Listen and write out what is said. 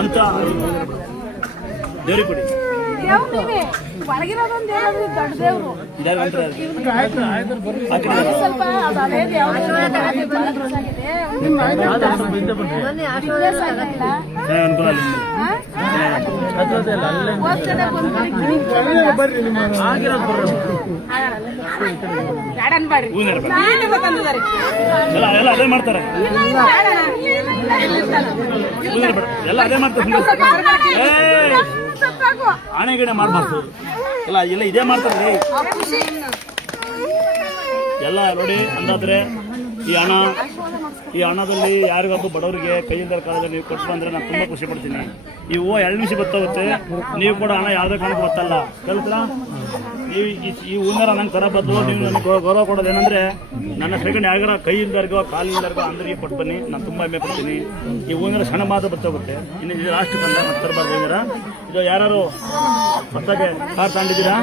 ಅಂತ ದೇವ್ರಿಗೆ ಕೊಡಿ. ಒಳಗಿರೋದೊಂದು ದೇವ್ರು ದೊಡ್ಡ ದೇವ್ರು ಸ್ವಲ್ಪ ಅದೇ ಎಲ್ಲ ಅದೇ ಮಾಡ್ತಾರೆ, ಎಲ್ಲ ಅದೇ ಮಾಡ್ತಾರೆ. ಆಣೆ ಗಿಡ ಮಾಡ್ಬಾರ್ದು, ಎಲ್ಲ ಎಲ್ಲ ಇದೇ ಮಾಡ್ತಾರೆ ಎಲ್ಲ ನೋಡಿ. ಅಂದಾದ್ರೆ ಈ ಹಣದಲ್ಲಿ ಯಾರಿಗೊಬ್ಬ ಬಡವರಿಗೆ ಕೈಯಿಂದ ಕಾಲದಲ್ಲಿ ನೀವು ಕೊಟ್ಟು ಬಂದ್ರೆ ನಾನು ತುಂಬಾ ಖುಷಿ ಪಡ್ತೀನಿ. ಈ ಹೂವು 2 ನಿಮಿಷ ಗೊತ್ತಾಗುತ್ತೆ, ನೀವು ಕೂಡ ಹಣ ಯಾವುದೇ ಕಾರಣಕ್ಕೂ ಗೊತ್ತಲ್ಲ ಕಲ್ತ್ರ. ನೀವು ಈ ಹೂವಿನ ನಂಗೆ ತರ ಬದ್ದು ನೀವು ನನಗೆ ಗೌರವ ಕೊಡೋದು ಏನಂದ್ರೆ ನನ್ನ ಸೆಕೆಂಡ್ ಯಾರಿಗಾರ ಕೈಯಿಂದರ್ಗೋ ಕಾಲಿಂದರ್ಗೋ ಅಂದ್ರಿಗೆ ಕೊಟ್ಟು ಬನ್ನಿ, ನಾನು ತುಂಬಾ ಹೆಮ್ಮೆ ಪಡ್ತೀನಿ. ಈ ಹೂವಿನ ಕ್ಷಣ ಮಾತ್ರ ಬತ್ತೋಗುತ್ತೆ. ಇನ್ನು ಇದು ಲಾಸ್ಟ್ ತಂದ ಮತ್ತೆ ತರಬಾರ್ದು ಹೂವಿನ. ಇದು ಯಾರು ಹೊತ್ತಾಗೆ ಕಾರ್ ತಗೊಂಡಿದ್ದೀರಾ?